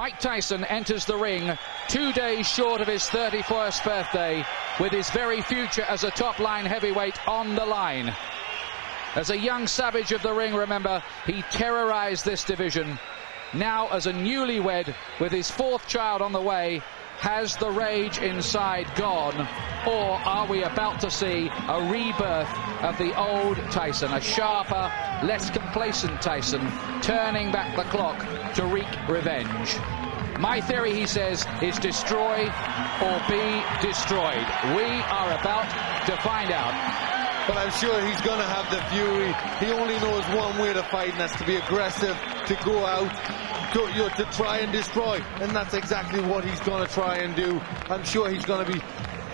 Mike Tyson enters the ring 2 days short of his 31st birthday, with his very future as a top-line heavyweight on the line. As a young savage of the ring, remember, he terrorized this division. Now, as a newlywed with his fourth child on the way, has the rage inside gone, or are we about to see a rebirth of the old Tyson, a sharper, less complacent Tyson, turning back the clock to wreak revenge? My theory, he says, is destroy or be destroyed. We are about to find out. But I'm sure he's going to have the fury. He only knows one way to fight, and that's to be aggressive, to go out, to try and destroy. And that's exactly what he's going to try and do. I'm sure he's going to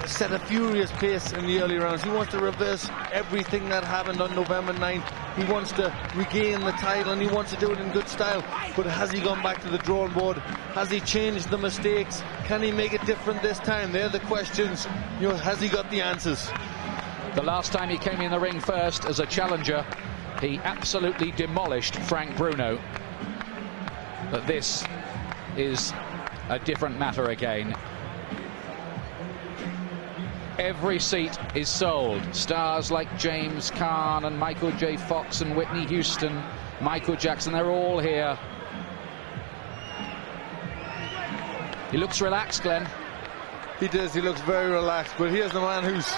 set a furious pace in the early rounds. He wants to reverse everything that happened on November 9th. He wants to regain the title, and he wants to do it in good style. But has he gone back to the drawing board? Has he changed the mistakes? Can he make it different this time? They're the questions. You know, has he got the answers? The last time he came in the ring first as a challenger, he absolutely demolished Frank Bruno. But this is a different matter again. Every seat is sold. Stars like James Caan and Michael J. Fox and Whitney Houston, Michael Jackson, they're all here. He looks relaxed, Glenn. He does, he looks very relaxed, but here's the man who's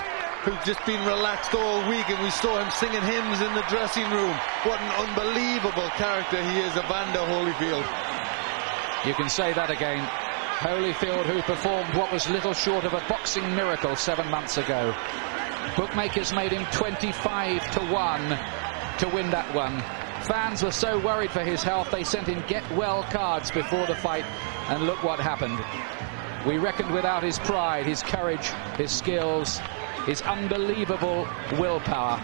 just been relaxed all week, and we saw him singing hymns in the dressing room. What an unbelievable character he is, Evander Holyfield. You can say that again. Holyfield, who performed what was little short of a boxing miracle 7 months ago. Bookmakers made him 25-1 to win that one. Fans were so worried for his health, they sent him get-well cards before the fight, and look what happened. We reckoned without his pride, his courage, his skills, his unbelievable willpower.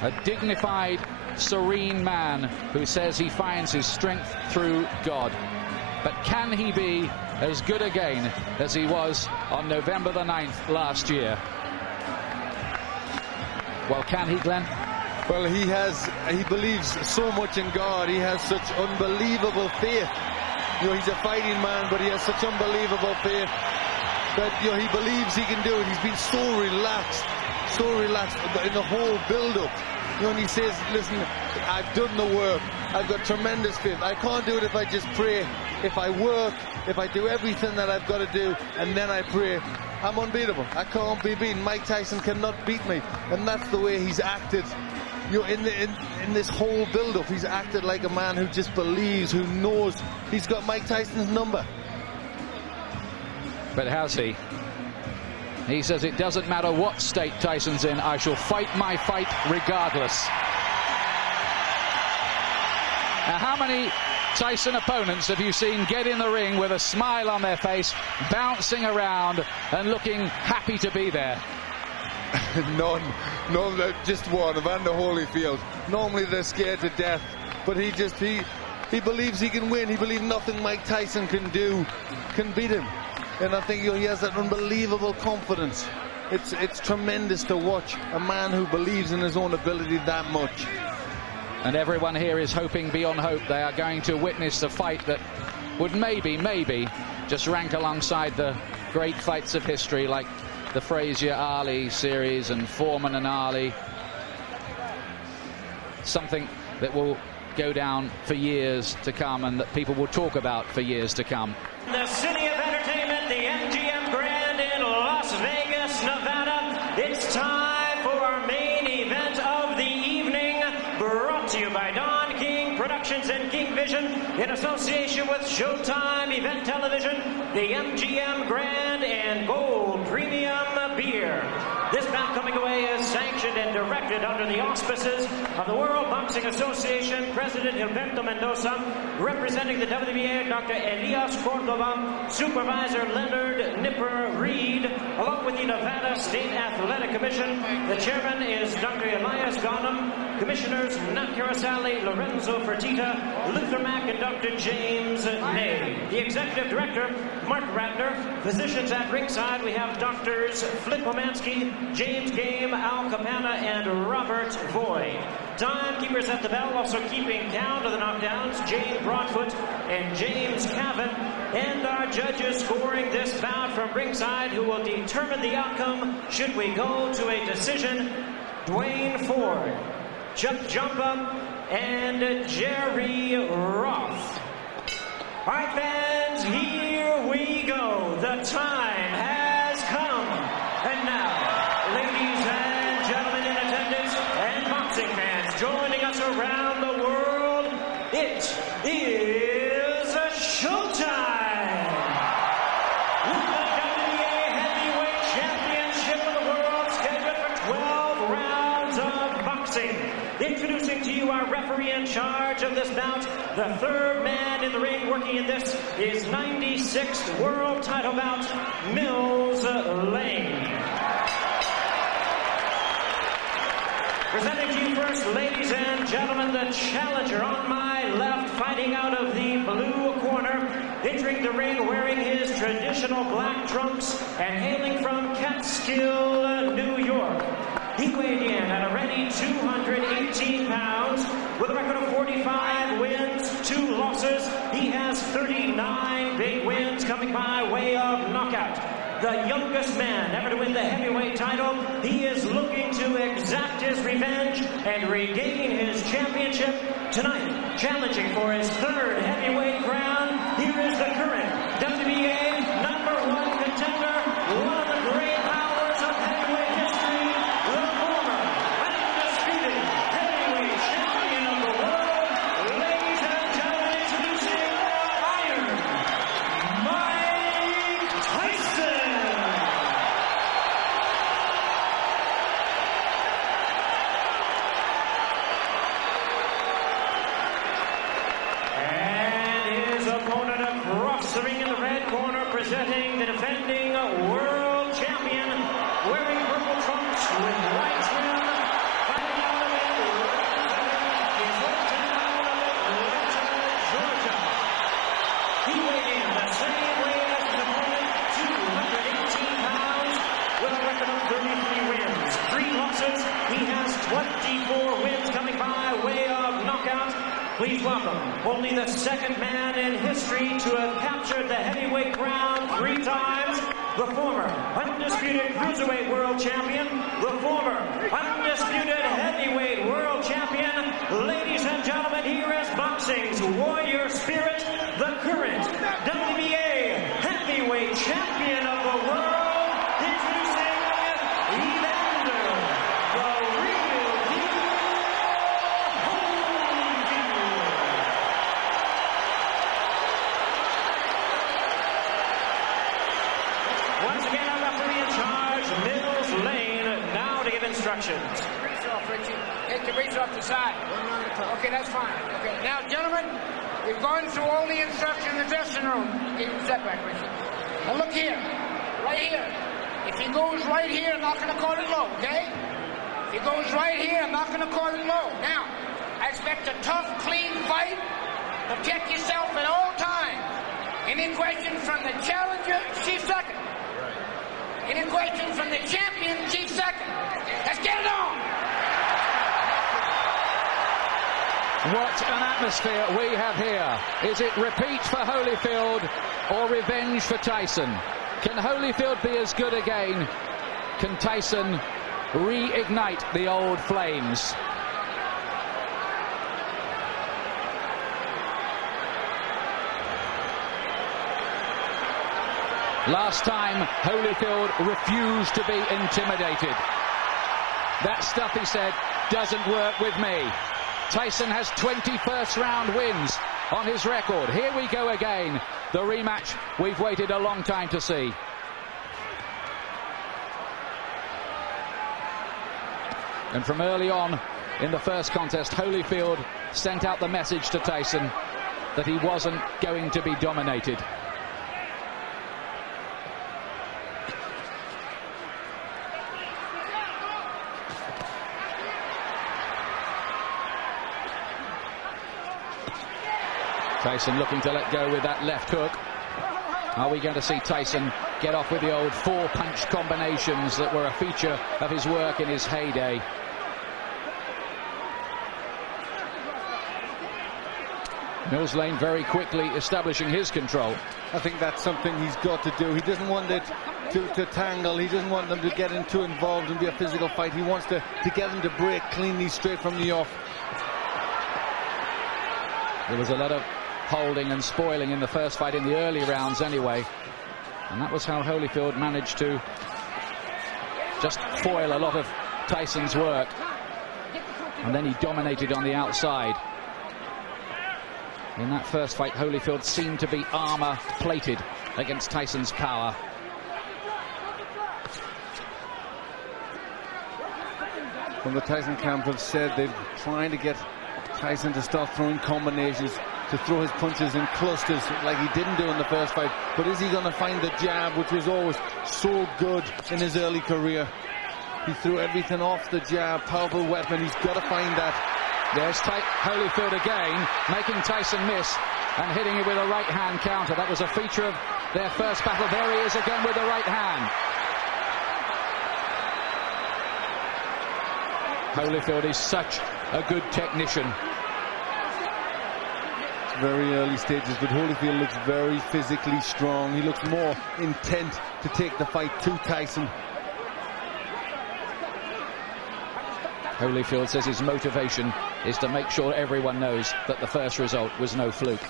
A dignified, serene man who says he finds his strength through God. But can he be as good again as he was on November the 9th last year? Well, can he, Glenn? Well, he believes so much in God. He has such unbelievable faith. You know, he's a fighting man, but he has such unbelievable faith that, you know, he believes he can do it. He's been so relaxed in the whole build-up. You know, and he says, listen, I've done the work. I've got tremendous faith. I can't do it if I just pray. If I work, if I do everything that I've got to do, and then I pray, I'm unbeatable. I can't be beaten. Mike Tyson cannot beat me. And that's the way he's acted. You know, in this whole build-up, he's acted like a man who just believes, who knows he's got Mike Tyson's number. But has he? He says it doesn't matter what state Tyson's in, I shall fight my fight regardless. Now, how many Tyson opponents have you seen get in the ring with a smile on their face, bouncing around and looking happy to be there? None, just one, Evander Holyfield. Normally they're scared to death, but he believes he can win. He believes nothing Mike Tyson can do can beat him. And I think, you know, he has that unbelievable confidence. It's tremendous to watch a man who believes in his own ability that much. And everyone here is hoping beyond hope. They are going to witness a fight that would maybe just rank alongside the great fights of history, like the Frazier-Ali series and Foreman and Ali. Something that will go down for years to come, and that people will talk about for years to come. The city of entertainment, the MGM Grand in Las Vegas, Nevada. It's time for our main event of the evening, brought to you by Don King Productions and King Vision in association with Showtime Event Television, the MGM Grand and Gold Premium Beer. This bout coming away is sanctioned and directed under the auspices of the World Boxing Association, President Gilberto Mendoza, representing the WBA, Dr. Elias Cordova, Supervisor Leonard Nipper Reed, along with the Nevada State Athletic Commission. The chairman is Dr. Elias Ghanem, Commissioners Nat Carasali, Lorenzo Fertitta, Luther Mack, and Dr. Dr. James Ney. The Executive Director, Mark Ratner. Physicians at ringside, we have Doctors Flip Pomansky, James Game, Al Capana, and Robert Voy. Timekeepers at the bell, also keeping count of the knockdowns, Jane Broadfoot and James Cavan. And our judges scoring this bout from ringside, who will determine the outcome should we go to a decision, Dwayne Ford, Chuck Jumpa, and Jerry Roth. All right, fans, here we go. The time has come. And now, ladies and gentlemen in attendance and boxing fans joining us around the world, it is showtime. With the WBA Heavyweight Championship of the world scheduled for 12 rounds of boxing. Introducing to you our referee in charge of this bout, the third man in the ring working in this is 96th world title bout, Mills Lane. Presenting to you first, ladies and gentlemen, the challenger on my left, fighting out of the blue corner, entering the ring wearing his traditional black trunks and hailing from Catskill, New York. He weighed in at a ready 218 pounds with a record of 45 wins, 2 losses. He has 39 big wins coming by way of knockout. The youngest man ever to win the heavyweight title. He is looking to exact his revenge and regain his championship tonight. Challenging for his third heavyweight crown, here is the current WBA #1 contender, one of the great powers of heavyweight history, the former undisputed heavyweight champion of the world. Ladies and gentlemen, introducing Iron Mike Tyson. And his opponent across the ring in the red corner, presenting the defending world champion, wearing purple trunks with white trim, fighting out of it, representing Detroit town of Atlanta, Georgia. He weighed in the same weight as his opponent, 218 pounds, with a record of 33 wins, 3 losses. He has 24 wins coming by way of knockout. Please welcome only the second man in history to have captured the heavyweight crown 3 times, the former undisputed cruiserweight world champion, the former undisputed heavyweight world champion. Ladies and gentlemen, here is boxing's warrior spirit, the current WBA heavyweight champion of the world, introducing Evander, the real deal, Holyfield. Once again, our referee in charge, Mills Lane, now to give instructions. Brace off, Richie. Take the brace off the side. Okay, that's fine. Okay, now, gentlemen, we've gone through all the instructions in the dressing room. Okay, step back, Richie. Now, look here. Right here. If he goes right here, I'm not going to call it low, okay? If he goes right here, I'm not going to call it low. Now, I expect a tough, clean fight. Protect yourself at all times. Any questions from the challenger, chief second. Any questions from the champion, chief second. Let's get it on. What an atmosphere we have here. Is it repeat for Holyfield or revenge for Tyson? Can Holyfield be as good again? Can Tyson reignite the old flames? Last time, Holyfield refused to be intimidated. That stuff, he said, doesn't work with me. Tyson has 20 first-round wins on his record. Here we go again. The rematch we've waited a long time to see. And from early on in the first contest, Holyfield sent out the message to Tyson that he wasn't going to be dominated. Tyson looking to let go with that left hook. Are we going to see Tyson get off with the old four-punch combinations that were a feature of his work in his heyday? Mills Lane very quickly establishing his control. I think that's something he's got to do. He doesn't want it to tangle. He doesn't want them to get too involved and be a physical fight. He wants to get them to break cleanly straight from the off. There was a lot of holding and spoiling in the first fight in the early rounds anyway. And that was how Holyfield managed to just foil a lot of Tyson's work. And then he dominated on the outside. In that first fight, Holyfield seemed to be armor-plated against Tyson's power. From the Tyson camp have said they're trying to get Tyson to start throwing combinations, to throw his punches in clusters like he didn't do in the first fight. But is he going to find the jab, which was always so good in his early career? He threw everything off the jab, powerful weapon. He's got to find that. There's Holyfield again, making Tyson miss and hitting it with a right-hand counter. That was a feature of their first battle. There he is again with the right hand. Holyfield is such a good technician. It's very early stages, but Holyfield looks very physically strong. He looks more intent to take the fight to Tyson. Holyfield says his motivation is to make sure everyone knows that the first result was no fluke.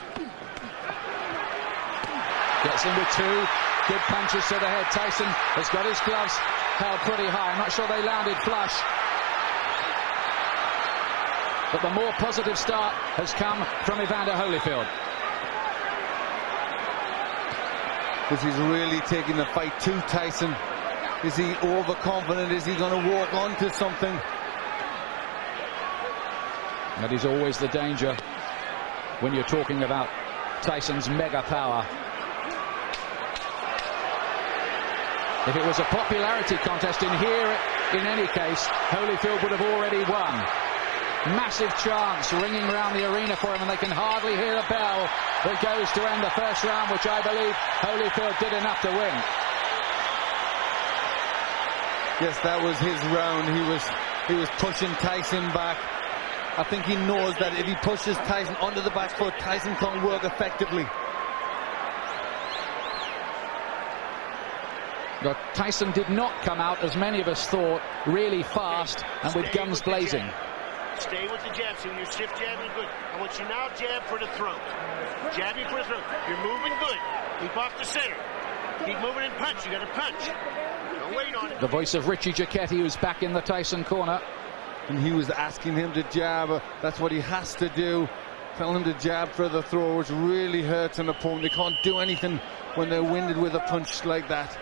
Gets in with two good punches to the head. Tyson has got his gloves held pretty high. I'm not sure they landed flush. But the more positive start has come from Evander Holyfield. This is really taking the fight to Tyson. Is he overconfident? Is he going to walk onto something? That is always the danger when you're talking about Tyson's mega power. If it was a popularity contest in here, in any case, Holyfield would have already won. Massive chants ringing around the arena for him, and they can hardly hear a bell that goes to end the first round, which I believe Holyfield did enough to win. Yes, that was his round. He was pushing Tyson back. I think he knows that if he pushes Tyson onto the back foot, Tyson can't work effectively. But Tyson did not come out, as many of us thought, really fast and with guns blazing. Stay with the jab, so your shift jab is good. I want you now jab for the throat. Jabbing for the throat. You're moving good. Keep off the center. Keep moving and punch. You got to punch. Don't wait on it. The voice of Richie Giacchetti, who's back in the Tyson corner. And he was asking him to jab. That's what he has to do. Tell him to jab for the throw, which really hurts an opponent. They can't do anything when they're winded with a punch like that.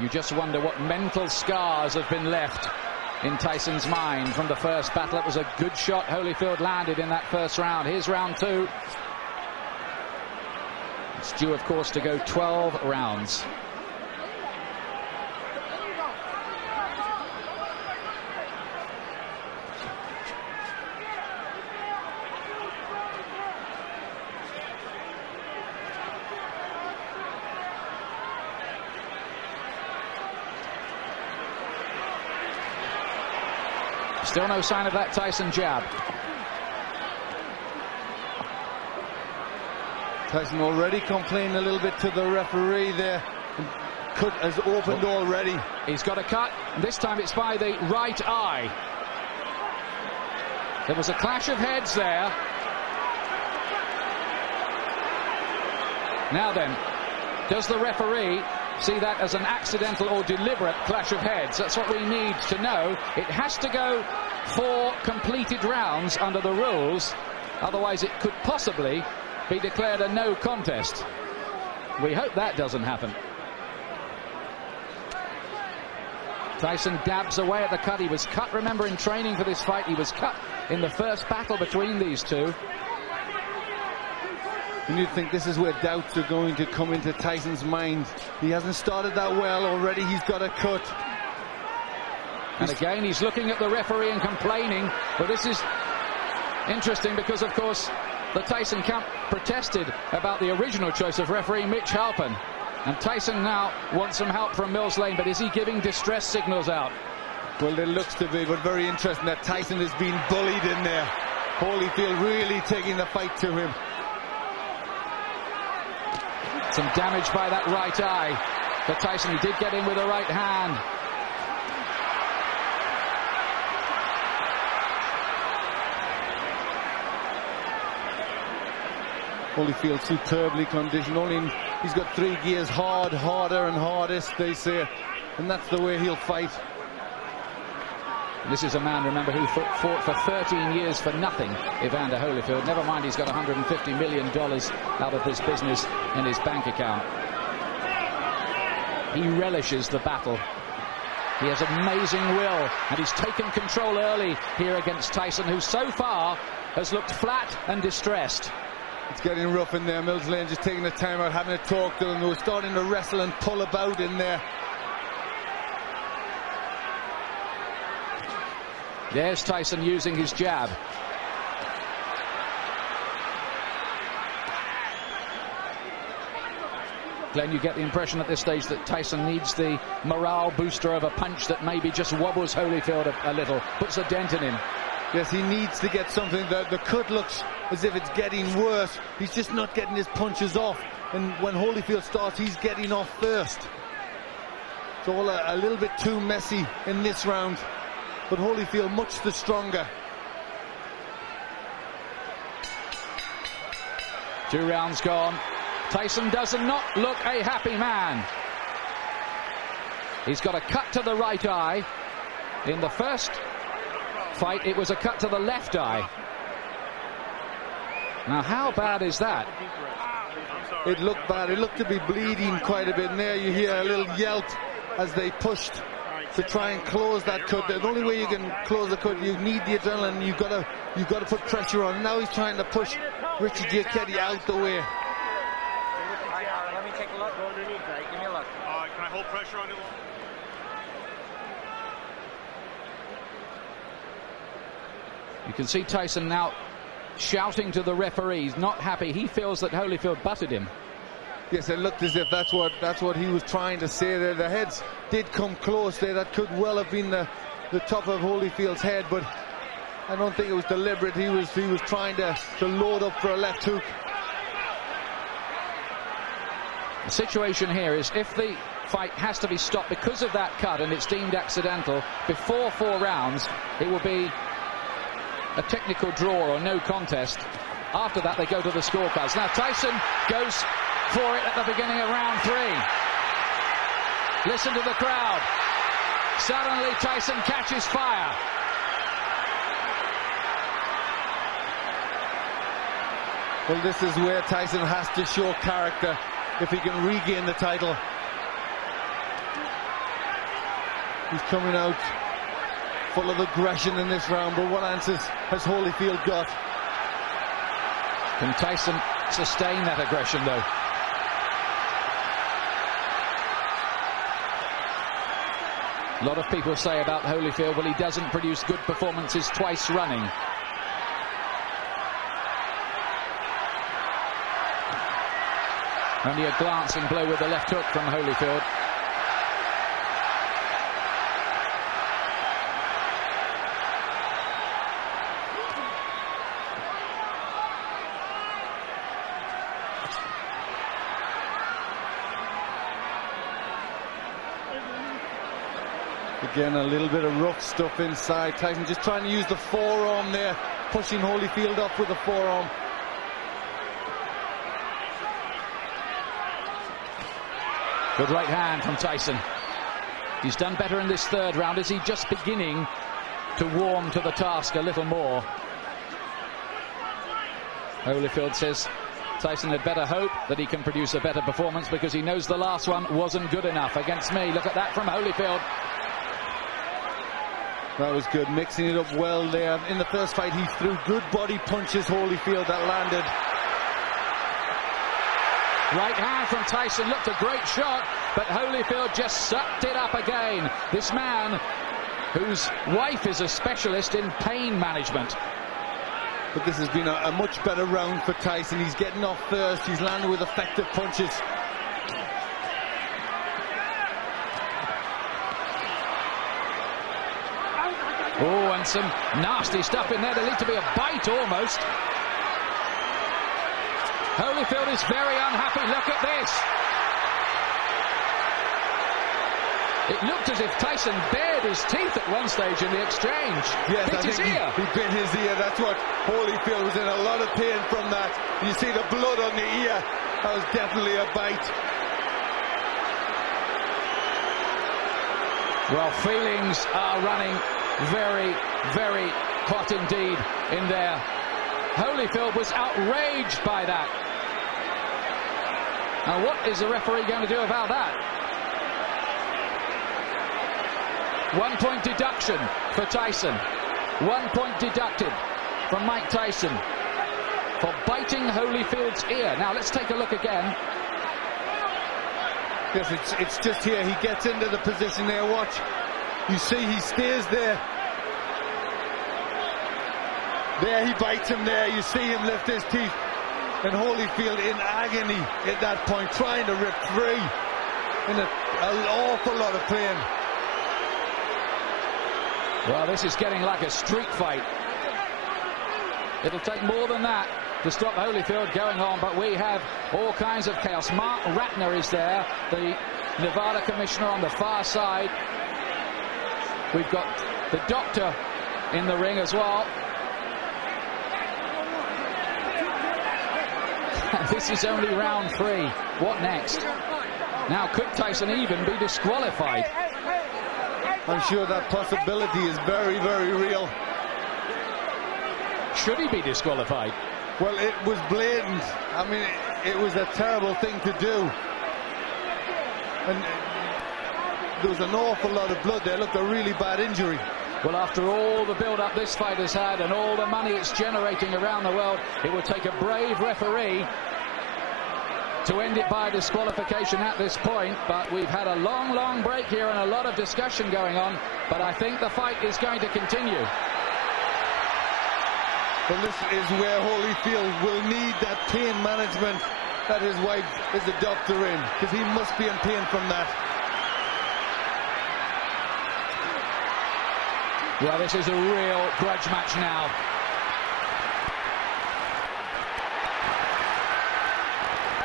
You just wonder what mental scars have been left in Tyson's mind from the first battle. It was a good shot Holyfield landed in that first round. Here's round two. It's due, of course, to go 12 rounds. Still no sign of that Tyson jab. Tyson already complaining a little bit to the referee there. Cut has opened already. He's got a cut. This time it's by the right eye. There was a clash of heads there. Now then, does the referee see that as an accidental or deliberate clash of heads? That's what we need to know. It has to go 4 completed rounds under the rules. Otherwise it could possibly be declared a no contest. We hope that doesn't happen. Tyson dabs away at the cut. He was cut, remember, in training for this fight. He was cut in the first battle between these two. And you'd think this is where doubts are going to come into Tyson's mind. He hasn't started that well. Already he's got a cut. And again, he's looking at the referee and complaining. But this is Interesting because, of course, the Tyson camp protested about the original choice of referee Mitch Halpin. And Tyson now wants some help from Mills Lane, but is he giving distress signals out? Well, it looks to be, but very interesting that Tyson is being bullied in there. Holyfield really taking the fight to him. Some damage by that right eye. But Tyson, he did get in with a right hand. Holyfield superbly conditioned. He's got 3 gears: hard, harder and hardest, they say. And that's the way he'll fight. This is a man, remember, who fought for 13 years for nothing, Evander Holyfield. Never mind, he's got $150 million out of this business in his bank account. He relishes the battle. He has amazing will, and he's taken control early here against Tyson, who so far has looked flat and distressed. It's getting rough in there. Mills Lane just taking the time out, having a talk to him. They were starting to wrestle and pull about in there. There's Tyson using his jab. Glenn, you get the impression at this stage that Tyson needs the morale booster of a punch that maybe just wobbles Holyfield a little, puts a dent in him. Yes, he needs to get something. The cut looks as if it's getting worse. He's just not getting his punches off. And when Holyfield starts, he's getting off first. It's all a little bit too messy in this round. But Holyfield much the stronger. 2 rounds gone. Tyson does not look a happy man. He's got a cut to the right eye. In the first fight, it was a cut to the left eye. Now, how bad is that? It looked bad. It looked to be bleeding quite a bit. And there you hear a little yelp as they pushed to try and close that cut. The only way you can close the cut, you need the adrenaline. You've got to put pressure on. Now he's trying to push Richie Giacchetti out the way. Let me take a look. Go underneath, right? Give me a look. Can I hold pressure on it? You can see Tyson now shouting to the referees, not happy. He feels that Holyfield butted him. Yes, it looked as if that's what he was trying to say there. The heads did come close there. That could well have been the top of Holyfield's head, but I don't think it was deliberate. He was trying to load up for a left hook. The situation here is if the fight has to be stopped because of that cut and it's deemed accidental before 4 rounds, it will be a technical draw or no contest. After that, they go to the scorecards. Now, Tyson goes for it at the beginning of round 3. Listen to the crowd. Suddenly, Tyson catches fire. Well, this is where Tyson has to show character if he can regain the title. He's coming out full of aggression in this round, but what answers has Holyfield got? Can Tyson sustain that aggression, though? A lot of people say about Holyfield, well, he doesn't produce good performances twice running. Only a glancing blow with the left hook from Holyfield. Again, a little bit of rough stuff inside. Tyson just trying to use the forearm there, pushing Holyfield up with the forearm. Good right hand from Tyson. He's done better in this 3rd round. Is he just beginning to warm to the task a little more? Holyfield says Tyson had better hope that he can produce a better performance because he knows the last one wasn't good enough against me. Look at that from Holyfield. That was good, mixing it up well there. In the first fight, he threw good body punches, Holyfield, that landed. Right hand from Tyson, looked a great shot, but Holyfield just sucked it up again. This man, whose wife is a specialist in pain management. But this has been a much better round for Tyson. He's getting off first. He's landing with effective punches. Oh, and some nasty stuff in there. There needs to be a bite almost. Holyfield is very unhappy. Look at this. It looked as if Tyson bared his teeth at one stage in the exchange. Yes, bit his ear. He bit his ear. That's what Holyfield was in a lot of pain from that. You see the blood on the ear. That was definitely a bite. Well, feelings are running very, very hot indeed in there. Holyfield was outraged by that. Now, what is the referee going to do about that? 1 point deduction for Tyson. 1 point deducted from Mike Tyson for biting Holyfield's ear. Now, let's take a look again. Yes, it's just here. He gets into the position there. Watch. You see he stays there. There he bites him there. You see him lift his teeth. And Holyfield in agony at that point, trying to rip free. In an awful lot of pain. Well, this is getting like a street fight. It'll take more than that to stop Holyfield going on, but we have all kinds of chaos. Mark Ratner is there, the Nevada commissioner on the far side. We've got the doctor in the ring as well. This is only round 3. What next? Now, could Tyson even be disqualified? I'm sure that possibility is very, very real. Should he be disqualified? Well, it was blatant. I mean, it was a terrible thing to do. And there was an awful lot of blood there. Looked a really bad injury. Well, after all the build-up this fight has had and all the money it's generating around the world, it would take a brave referee to end it by disqualification at this point. But we've had a long, long break here and a lot of discussion going on. But I think the fight is going to continue. Well, this is where Holyfield will need that pain management that his wife is a doctor in, because he must be in pain from that. Well, this is a real grudge match now.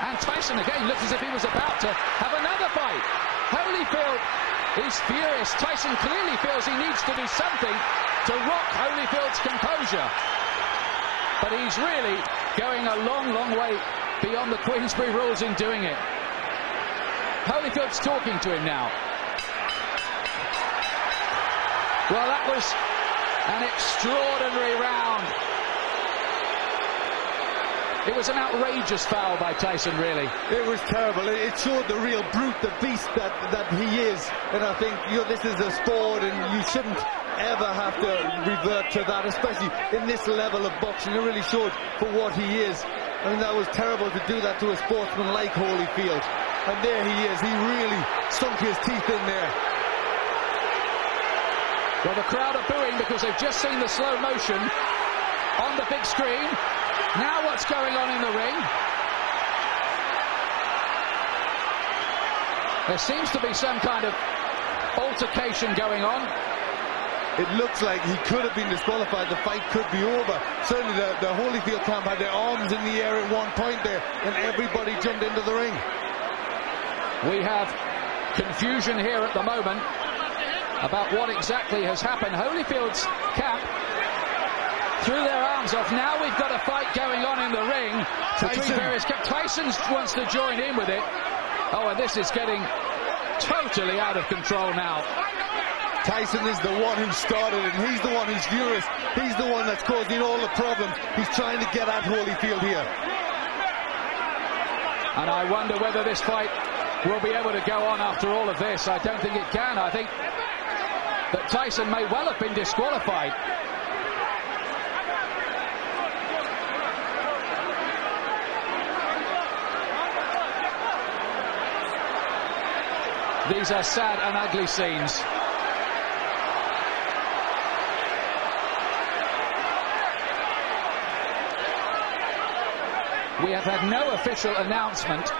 And Tyson again looks as if he was about to have another fight. Holyfield is furious. Tyson clearly feels he needs to do something to rock Holyfield's composure. But he's really going a long, long way beyond the Queensberry rules in doing it. Holyfield's talking to him now. Well, that was an extraordinary round. It was an outrageous foul by Tyson, really. It was terrible. It showed the real brute, the beast that he is. And I think, you know, this is a sport and you shouldn't ever have to revert to that, especially in this level of boxing. It really showed for what he is. I mean, that was terrible to do that to a sportsman like Holyfield. And there he is. He really sunk his teeth in there. Well, the crowd are booing because they've just seen the slow motion on the big screen. Now what's going on in the ring? There seems to be some kind of altercation going on. It looks like he could have been disqualified. The fight could be over. Certainly the Holyfield camp had their arms in the air at one point there, and everybody jumped into the ring. We have confusion here at the moment about what exactly has happened. Holyfield's camp threw their arms off. Now we've got a fight going on in the ring between various camps. Tyson wants to join in with it. Oh, and this is getting totally out of control now. Tyson is the one who started it, and he's the one who's furious. He's the one that's causing all the problems. He's trying to get at Holyfield here. And I wonder whether this fight will be able to go on after all of this. I don't think it can. I think that Tyson may well have been disqualified. These are sad and ugly scenes. We have had no official announcement,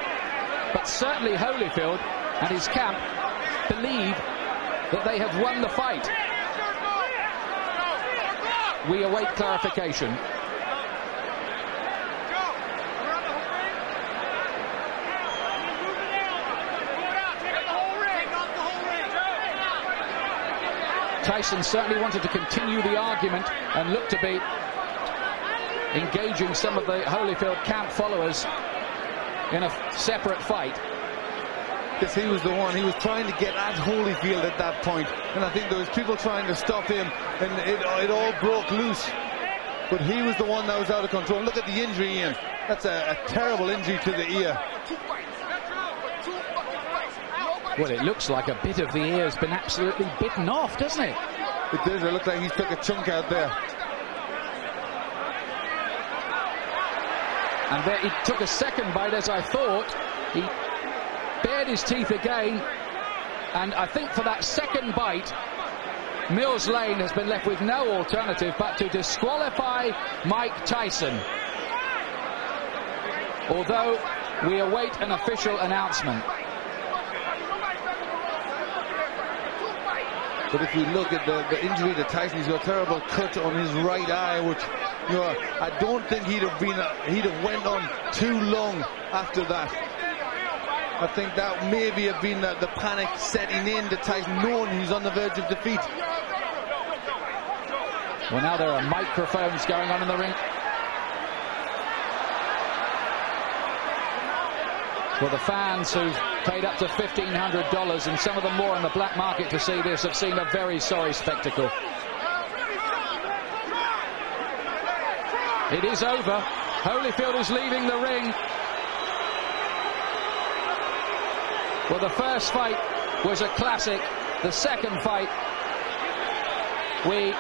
but certainly Holyfield and his camp believe that they have won the fight. We await clarification. Tyson certainly wanted to continue the argument and looked to be engaging some of the Holyfield camp followers in a separate fight. Yes, he was the one. He was trying to get at Holyfield at that point, and I think there was people trying to stop him, and it all broke loose. But he was the one that was out of control. Look at the injury, Ian. That's a terrible injury to the ear. Well, it looks like a bit of the ear's been absolutely bitten off, doesn't it? It does. It looks like he's took a chunk out there. And there he took a second bite, as I thought. He bared his teeth again, and I think for that second bite, Mills Lane has been left with no alternative but to disqualify Mike Tyson. Although we await an official announcement. But if you look at the injury to Tyson, he's got a terrible cut on his right eye, which, you know, I don't think he'd have went on too long after that. I think that maybe have been the panic setting in to Tyson, knowing he's on the verge of defeat. Well, now there are microphones going on in the ring. Well, the fans who've paid up to $1,500 and some of them more on the black market to see this have seen a very sorry spectacle. It is over. Holyfield is leaving the ring. Well, the first fight was a classic. The second fight we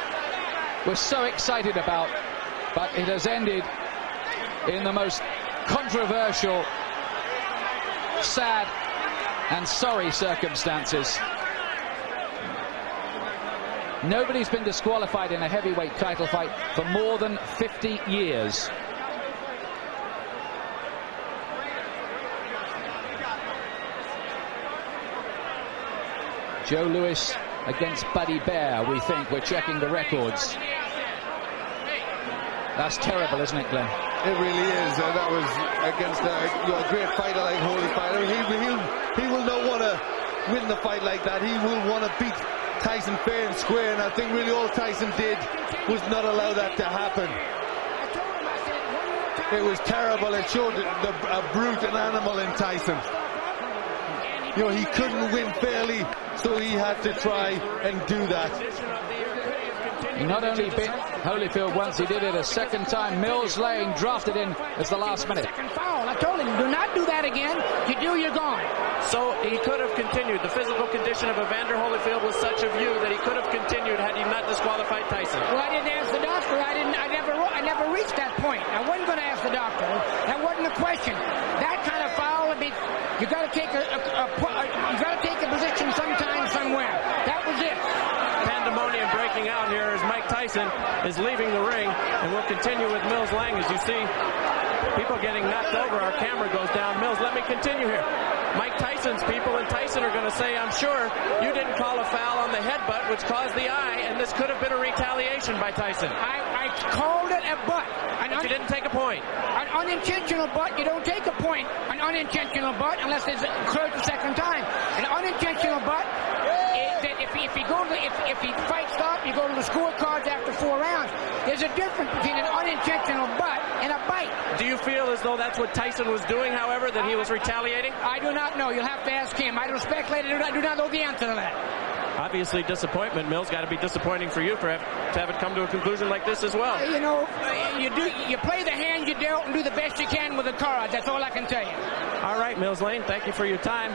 were so excited about, but it has ended in the most controversial, sad and sorry circumstances. Nobody's been disqualified in a heavyweight title fight for more than 50 years. Joe Louis against Buddy Bear, we think. We're checking the records. That's terrible, isn't it, Glenn? It really is. That was against a great fighter like Holyfield. He will not want to win the fight like that. He will want to beat Tyson fair and square, and I think really all Tyson did was not allow that to happen. It was terrible. It showed a brute, an animal in Tyson. You know, he couldn't win fairly, so he had to try and do that. He not only bit Holyfield once, he did it a second time. Mills Lane drafted in as the last minute. Second foul. I told him, do not do that again. You do, you're gone. So he could have continued. The physical condition of Evander Holyfield was such a view that he could have continued had he not disqualified Tyson. Well, I didn't ask the doctor. I never reached that point. I wasn't going to ask the doctor. That wasn't a question. That kind of foul would be. You got to take a position sometime somewhere. That was it. Pandemonium breaking out here as Mike Tyson is leaving the ring, and we'll continue with Mills Lang. As you see people getting knocked over, our camera goes down. Mills, let me continue here. Mike Tyson's people and Tyson are going to say, I'm sure you didn't call a foul on the headbutt, which caused the eye, and this could have been a retaliation by Tyson. I called it a butt. But you didn't take a point. An unintentional butt, you don't take a point. An unintentional butt, unless it's occurred the second time. An unintentional butt, if he fights stop, you go to the scorecards after 4 rounds. There's a difference between an unintentional butt and a bite. Do you feel as though that's what Tyson was doing, however, that he was retaliating? I do not know. You'll have to ask him. I don't speculate. I do not know the answer to that. Obviously, disappointment, Mills. Got to be disappointing for you to have it come to a conclusion like this as well. You know, you play the hand you dealt and do the best you can with the cards. That's all I can tell you. All right, Mills Lane, thank you for your time.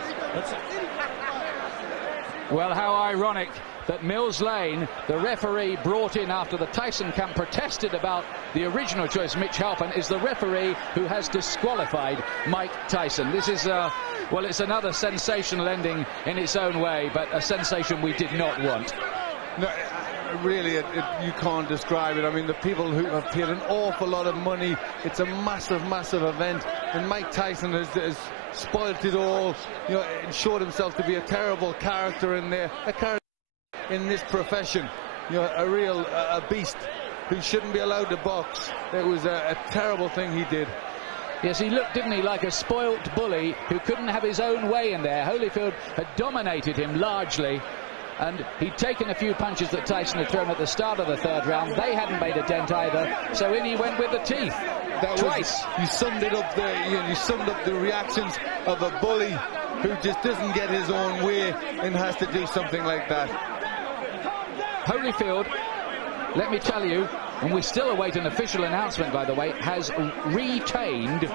Well, how ironic that Mills Lane, the referee brought in after the Tyson camp protested about the original choice, Mitch Halpin, is the referee who has disqualified Mike Tyson. This is, well, it's another sensational ending in its own way, but a sensation we did not want. No, really, you can't describe it. I mean, the people who have paid an awful lot of money. It's a massive, massive event. And Mike Tyson has spoilt it all, you know, and showed himself to be a terrible character in there, a character in this profession, you know, a beast who shouldn't be allowed to box. It was a terrible thing he did. Yes, he looked, didn't he, like a spoilt bully who couldn't have his own way in there. Holyfield had dominated him largely, and he'd taken a few punches that Tyson had thrown at the start of the third round. They hadn't made a dent either, so in he went with the teeth. Twice. You summed it up there. You summed up the reactions of a bully who just doesn't get his own way and has to do something like that. Holyfield, let me tell you, and we still await an official announcement, by the way, has retained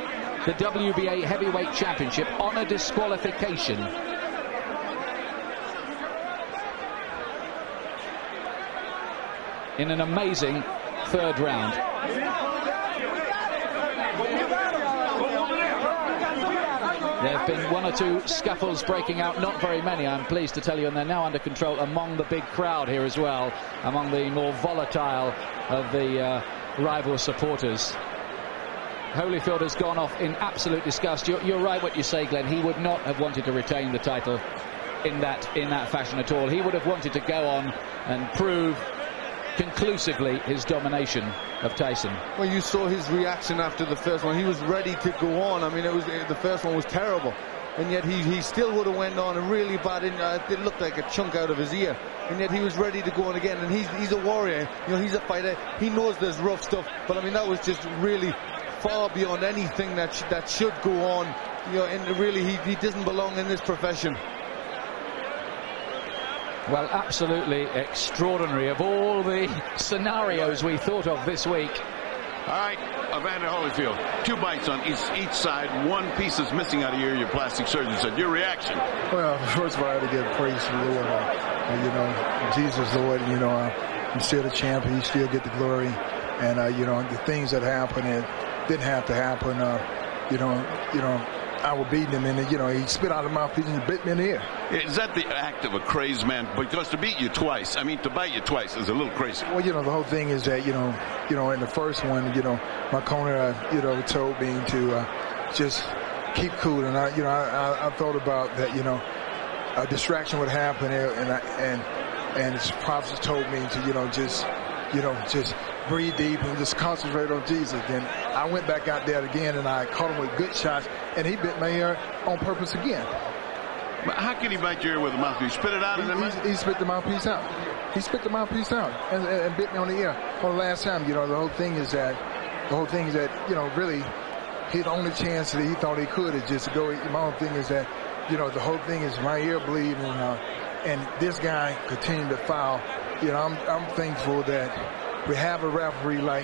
the WBA Heavyweight Championship on a disqualification. In an amazing third round. There have been one or two scuffles breaking out, not very many, I'm pleased to tell you, and they're now under control among the big crowd here as well, among the more volatile of the rival supporters. Holyfield has gone off in absolute disgust. You're right what you say, Glenn. He would not have wanted to retain the title in that fashion at all. He would have wanted to go on and prove conclusively his domination of Tyson. Well, you saw his reaction after the first one. He was ready to go on. I mean, the first one was terrible, and yet he still would have went on and really bad. It looked like a chunk out of his ear, and yet he was ready to go on again. And he's a warrior. You know, he's a fighter. He knows there's rough stuff, but I mean, that was just really far beyond anything that should go on. You know, and really, he doesn't belong in this profession. Well, absolutely extraordinary. Of all the scenarios we thought of this week. All right, Evander Holyfield, 2 bites on each side. One piece is missing out of your plastic surgeon said. Your reaction? Well, first of all, I had to give praise to the Lord. You know, Jesus, Lord, you know, I'm still the champ. He still get the glory. And, you know, the things that happened, it didn't have to happen. You know, I was beating him, and you know, he spit out of my mouthpiece and he bit me in the ear. Is that the act of a crazed man? Because to beat you twice, I mean, to bite you twice is a little crazy. Well, you know, the whole thing is that, you know, in the first one, you know, my corner, you know, told me to just keep cool, and I thought about that, you know, a distraction would happen, and his prophets told me to, just breathe deep and just concentrate on Jesus. Then I went back out there again, and I caught him with good shots, and he bit my ear on purpose again. But how can he bite your ear with a mouthpiece? Spit it out in the mouth? He spit the mouthpiece out. He spit the mouthpiece out and bit me on the ear. Well, the last time, you know, the whole thing is that, you know, really, the only chance that he thought he could is just to go. My whole thing is that, you know, the whole thing is my ear bleeding, and this guy continued to foul. You know, I'm thankful that we have a referee like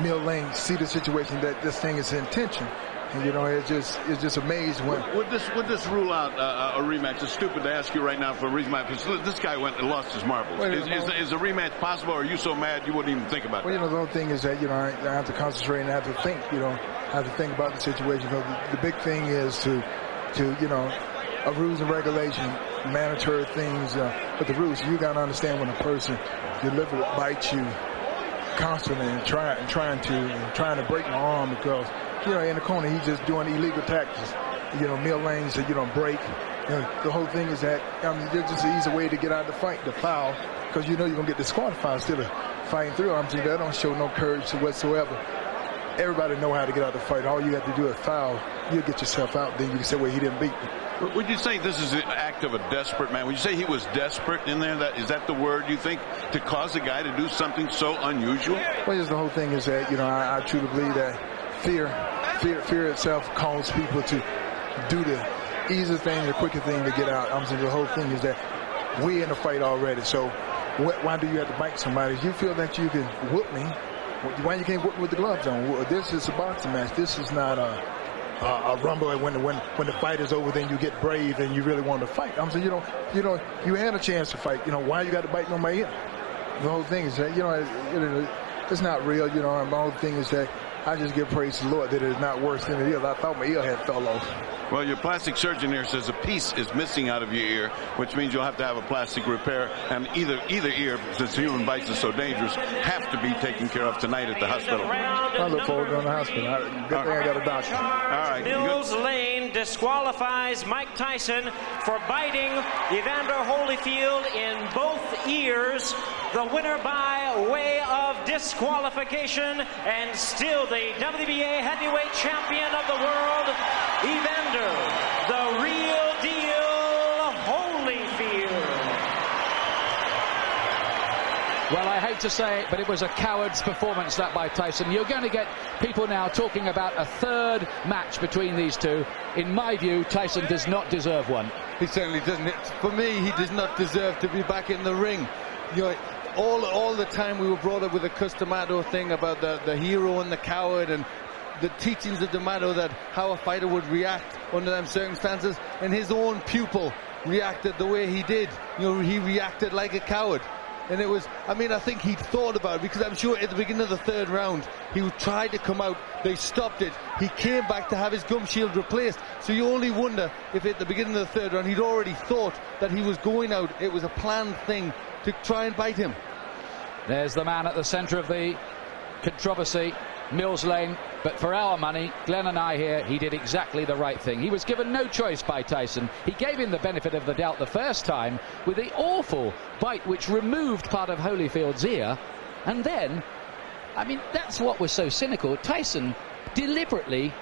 Mill Lane see the situation that this thing is intention. And, you know, it's just amazing when. Would this rule out a rematch? It's stupid to ask you right now for a rematch. This guy went and lost his marbles. Is a rematch possible, or are you so mad you wouldn't even think about it? Well, you know, the whole thing is that, you know, I have to concentrate and I have to think, you know, I have to think about the situation. You know, the big thing is to you know, a rules and regulation, mandatory things, but the rules, you got to understand when a person deliberately bites you constantly and trying to break my arm because, you know, in the corner he's just doing illegal tactics. You know, Mill Lane said, you don't break. You know, the whole thing is that there's just an easy way to get out of the fight, the foul, because you know you're gonna get disqualified instead of fighting through. I'm saying that don't show no courage whatsoever. Everybody know how to get out of the fight. All you have to do is foul. You'll get yourself out. Then you can say, well, he didn't beat me. Would you say this is an act of a desperate man? Would you say he was desperate in there? Is that the word you think, to cause a guy to do something so unusual? Well, just the whole thing is that, you know, I truly believe that fear itself causes people to do the easier thing, the quicker thing to get out. I'm saying the whole thing is that we're in a fight already. So why do you have to bite somebody? If you feel that you can whoop me, why you can't whoop me with the gloves on? This is a boxing match. This is not a rumble. When the fight is over, then you get brave and you really want to fight. I'm saying, you had a chance to fight. You know, why you got to bite on my ear? The whole thing is that, you know, it's not real. You know, my whole thing is that I just give praise to the Lord that it's not worse than it is. I thought my ear had fell off. Well, your plastic surgeon here says a piece is missing out of your ear, which means you'll have to have a plastic repair. And either ear, since human bites are so dangerous, have to be taken care of tonight at the hospital. I look forward to going to the hospital. Good thing I got a doctor. All right. Mills Lane disqualifies Mike Tyson for biting Evander Holyfield in both ears. The winner by way of disqualification, and still the WBA heavyweight champion of the world, Evander, the real deal, Holyfield. Well, I hate to say it, but it was a coward's performance, that by Tyson. You're going to get people now talking about a third match between these two. In my view, Tyson does not deserve one. He certainly doesn't. For me, he does not deserve to be back in the ring. You know, all the time we were brought up with the Customato thing about the hero and the coward, and the teachings of D'Amato that how a fighter would react under them circumstances, and his own pupil reacted the way he did. You know, he reacted like a coward. And it was, I mean, I think he thought about it, because I'm sure at the beginning of the third round, he tried to come out, they stopped it. He came back to have his gum shield replaced. So you only wonder if at the beginning of the third round, he'd already thought that he was going out. It was a planned thing to try and bite him. There's the man at the center of the controversy, Mills Lane. But for our money, Glenn and I here, he did exactly the right thing. He was given no choice by Tyson. He gave him the benefit of the doubt the first time with the awful bite which removed part of Holyfield's ear. And then, I mean, that's what was so cynical. Tyson deliberately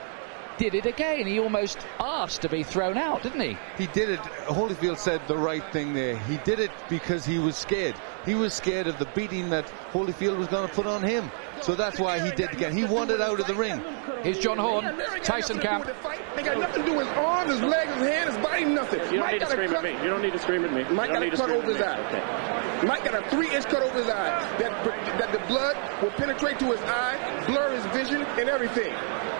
did it again. He almost asked to be thrown out, didn't he? He did it. Holyfield said the right thing there. He did it because he was scared. He was scared of the beating that Holyfield was going to put on him. So that's why he did it again. He wanted out of the ring. Here's John Horn, Tyson camp. They got nothing to do with his arms, his legs, his hand, his body, nothing. You don't need to scream at me. You don't need to scream at me. Mike got a cut over his eye. Okay. Mike got a 3-inch cut over his eye. That the blood will penetrate to his eye, blur his vision, and everything.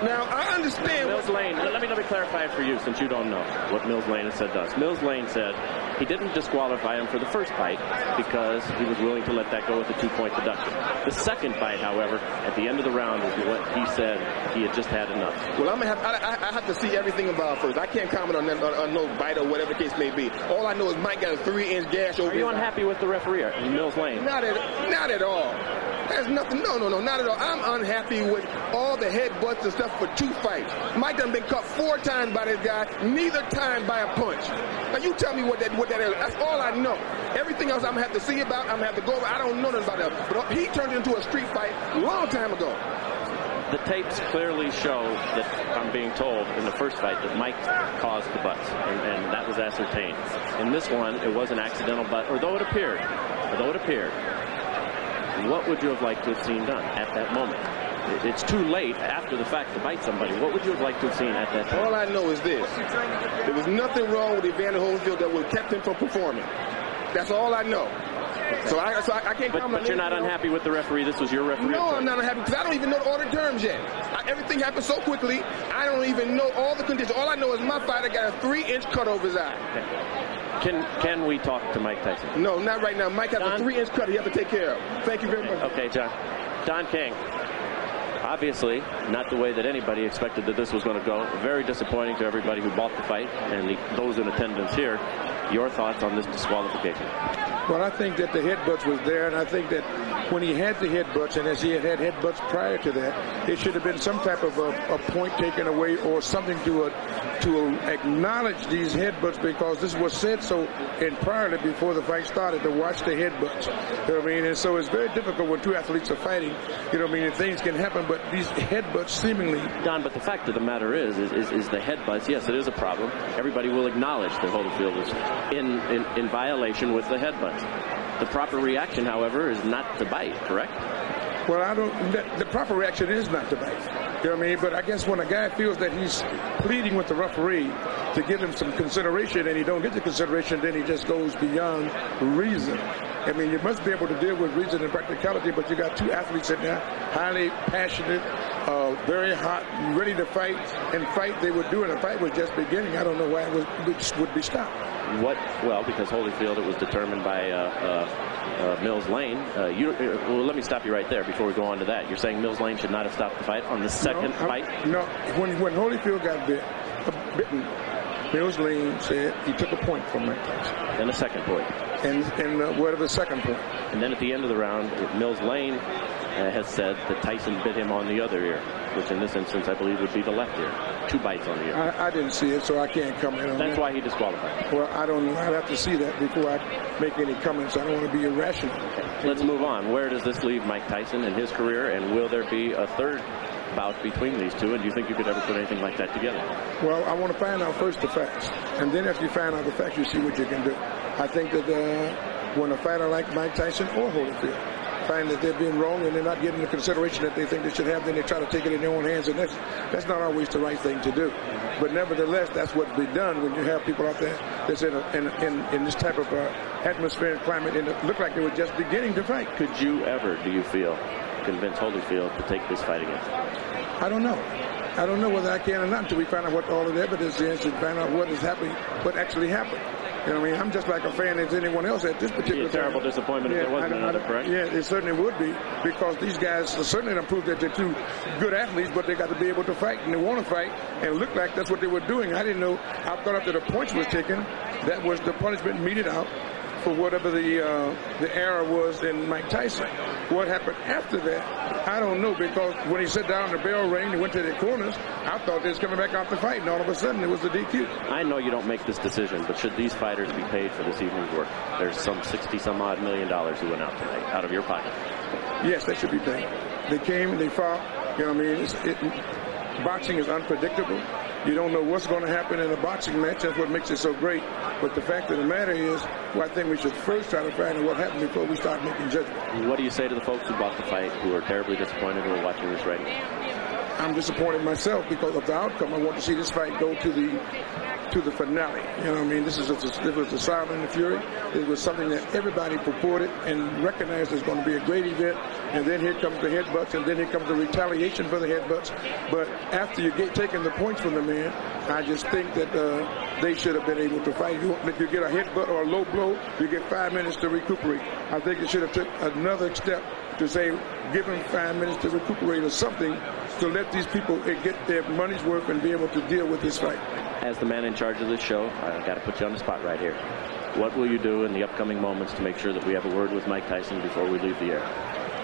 Now, I understand. Mills Lane, let me clarify it for you, since you don't know what Mills Lane has said does. Mills Lane said he didn't disqualify him for the first bite because he was willing to let that go with a 2-point deduction. The second bite, however, at the end of the round is what he said he had just had enough. Well, I have to see everything involved first. I can't comment on that, on no bite or whatever the case may be. All I know is Mike got a 3-inch gash over his eye. Are you unhappy with the referee, Mills Lane? Not at all. There's nothing. No, not at all. I'm unhappy with all the headbutts and stuff for 2 fights. Mike done been cut 4 times by this guy, neither time by a punch. Now you tell me what that is. That's all I know. Everything else I'm gonna have to see about. I'm gonna have to go over. I don't know nothing about that. But he turned into a street fight a long time ago. The tapes clearly show that, I'm being told, in the first fight that Mike caused the butts, and that was ascertained. In this one, it was an accidental butt, although it appeared. What would you have liked to have seen done at that moment? It's too late after the fact to bite somebody. What would you have liked to have seen at that time? All I know is this. There was nothing wrong with Evander Holyfield that would have kept him from performing. That's all I know. So I can't comment on But you're not unhappy with the referee? This was your referee? No, I'm not unhappy because I don't even know all the terms yet. Everything happened so quickly, I don't even know all the conditions. All I know is my fighter got a 3-inch cut over his eye. Okay. Can we talk to Mike Tyson? No, not right now. Mike has a 3-inch cut he has to take care of. Thank you very much. Okay, John. Don King. Obviously, not the way that anybody expected that this was going to go. Very disappointing to everybody who bought the fight and those in attendance here. Your thoughts on this disqualification? Well, I think that the headbutts was there, and I think that when he had the headbutts, and as he had headbutts prior to that, it should have been some type of a point taken away or something to acknowledge these headbutts, because this was said so prior to before the fight started, to watch the headbutts. You know what I mean? And so it's very difficult when 2 athletes are fighting. You know what I mean? And things can happen, but these headbutts seemingly... Don, but the fact of the matter is the headbutts, yes, it is a problem. Everybody will acknowledge that Holyfield was in violation with the headbutts. The proper reaction, however, is not to bite, correct? Well, the proper reaction is not to bite. You know what I mean? But I guess when a guy feels that he's pleading with the referee to give him some consideration and he don't get the consideration, then he just goes beyond reason. I mean, you must be able to deal with reason and practicality, but you got 2 athletes in there, highly passionate, very hot, ready to fight, and fight they would do, and the fight was just beginning. I don't know why it would be stopped. Well, because Holyfield, it was determined by Mills Lane. Well, let me stop you right there before we go on to that. You're saying Mills Lane should not have stopped the fight on the second fight? No, when Holyfield got bitten, Mills Lane said he took a point from Mike Tyson. Then a second point. And whatever the second point. And then at the end of the round, Mills Lane has said that Tyson bit him on the other ear, which in this instance I believe would be the left ear. 2 bites on the ear. I didn't see it, so I can't comment on that. That's why he disqualified. Well, I don't know. I'd have to see that before I make any comments. I don't want to be irrational. Okay. Let's move on. Where does this leave Mike Tyson in his career, and will there be a third bout between these two, and do you think you could ever put anything like that together? Well, I want to find out first the facts, and then after you find out the facts, you see what you can do. I think that when a fighter like Mike Tyson or Holyfield find that they're being wrong and they're not getting the consideration that they think they should have, then they try to take it in their own hands, and that's not always the right thing to do. But nevertheless, that's what's been done when you have people out there that's in this type of atmosphere and climate, and it looked like they were just beginning to fight. Could you ever, do you feel, convince Holyfield to take this fight against him? I don't know. I don't know whether I can or not until we find out what all of the evidence is and find out what is happening, what actually happened. You know what I mean? I'm just like a fan as anyone else at this particular time. Terrible disappointment if there wasn't another, correct? Yeah, it certainly would be, because these guys certainly don't prove that they're two good athletes, but they got to be able to fight, and they want to fight, and it looked like that's what they were doing. I didn't know. I thought after the points was taken, that was the punishment meted out for whatever the error was in Mike Tyson. What happened after that, I don't know, because when he sat down, the bell rang, he went to the corners, I thought they was coming back out to fight, and all of a sudden it was the DQ. I know you don't make this decision, but should these fighters be paid for this evening's work? There's some $60-some-odd million who went out tonight, out of your pocket. Yes, they should be paid. They came, they fought. You know what I mean? Boxing is unpredictable. You don't know what's going to happen in a boxing match. That's what makes it so great. But the fact of the matter is, I think we should first try to find out what happened before we start making judgment. What do you say to the folks who bought the fight, who are terribly disappointed, who are watching this right now? I'm disappointed myself because of the outcome. I want to see this fight go to the finale. You know what I mean? This was the Sound and the Fury. It was something that everybody purported and recognized as going to be a great event. And then here comes the headbutts, and then here comes the retaliation for the headbutts. But after you get taking the points from the man, I just think that they should have been able to fight. If you get a headbutt or a low blow, you get 5 minutes to recuperate. I think it should have took another step to say, give them 5 minutes to recuperate or something to let these people get their money's worth and be able to deal with this fight. As the man in charge of this show, I've got to put you on the spot right here. What will you do in the upcoming moments to make sure that we have a word with Mike Tyson before we leave the air?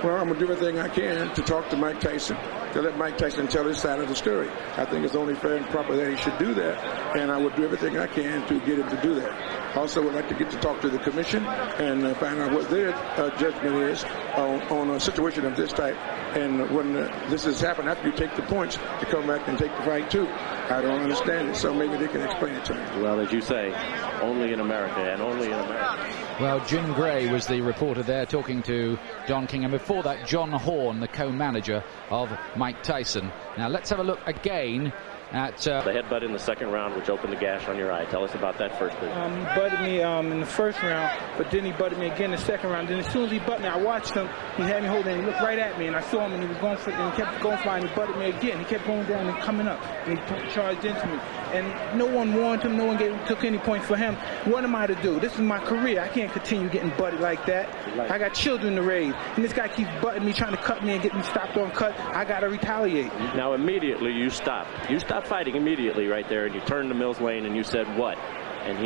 Well, I'm going to do everything I can to talk to Mike Tyson, to let Mike Tyson tell his side of the story. I think it's only fair and proper that he should do that, and I would do everything I can to get him to do that. Also, would like to get to talk to the commission and find out what their judgment is on a situation of this type. And when this has happened, after you take the points, to come back and take the fight too. I don't understand it, so maybe they can explain it to me. Well, as you say, only in America, and only in America. Well, Jim Gray was the reporter there talking to Don King, and before that, John Horn, the co-manager of Mike Tyson. Now, let's have a look again at the headbutt in the second round, which opened the gash on your eye. Tell us about that first, please. He butted me in the first round, but then he butted me again in the second round. Then as soon as he butted me, I watched him. He had me holding, and he looked right at me, and I saw him, and he was going for it, and he kept going flying. He butted me again. He kept going down and coming up, and he charged into me. And no one warned him. No one took any points for him. What am I to do? This is my career. I can't continue getting butted like that. I got children to raise, and this guy keeps butting me, trying to cut me and get me stopped on cut. I got to retaliate. Now, immediately you stopped. You stopped fighting immediately right there, and you turned to Mills Lane, and you said what? And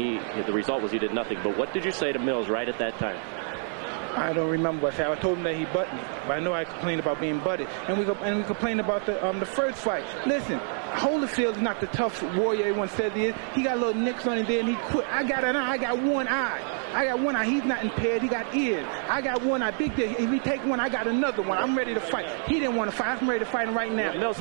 the result was he did nothing. But what did you say to Mills right at that time? I don't remember what I said. I told him that he butted me, but I know I complained about being butted. And we complained about the first fight. Listen, Holyfield is not the tough warrior everyone says he is. He got little nicks on his there, and he quit. I got an eye. I got one eye. I got one eye. He's not impaired. He got ears. I got one eye. Big deal. If he take one, I got another one. I'm ready to fight. He didn't want to fight. I'm ready to fight him right now. Yeah, Mills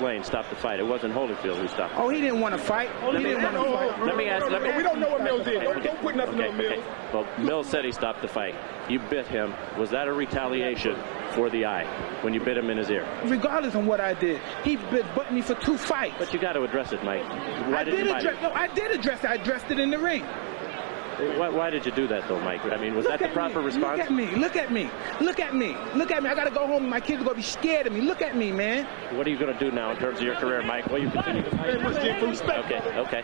Lane stopped the fight. It wasn't Holyfield who stopped. Oh, he didn't want to fight. He didn't want to fight. Let me ask. We don't know what Mills did. Don't put nothing on Mills. Well, Mills said he stopped the fight. You bit him. Was that a retaliation for the eye when you bit him in his ear? Regardless of what I did, he butted me for 2 fights. But you got to address it, Mike. I did address it. I addressed it in the ring. Why did you do that, though, Mike? I mean, was that the proper response? Look at me. I got to go home. My kids are going to be scared of me. Look at me, man. What are you going to do now in terms of your career, Mike? Will you continue to fight? Okay.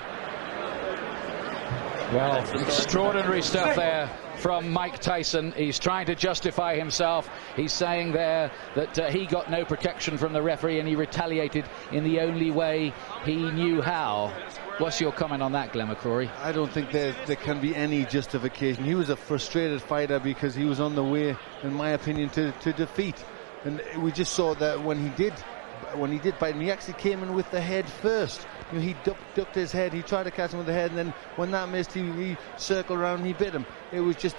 Well, extraordinary stuff there from Mike Tyson. He's trying to justify himself. He's saying there that he got no protection from the referee and he retaliated in the only way he knew how. What's your comment on that, Glenn McCrory? I don't think there can be any justification. He was a frustrated fighter because he was on the way, in my opinion, to defeat. And we just saw that when he did bite him, he actually came in with the head first. You know, he ducked his head, he tried to catch him with the head, and then when that missed, he circled around and he bit him. It was just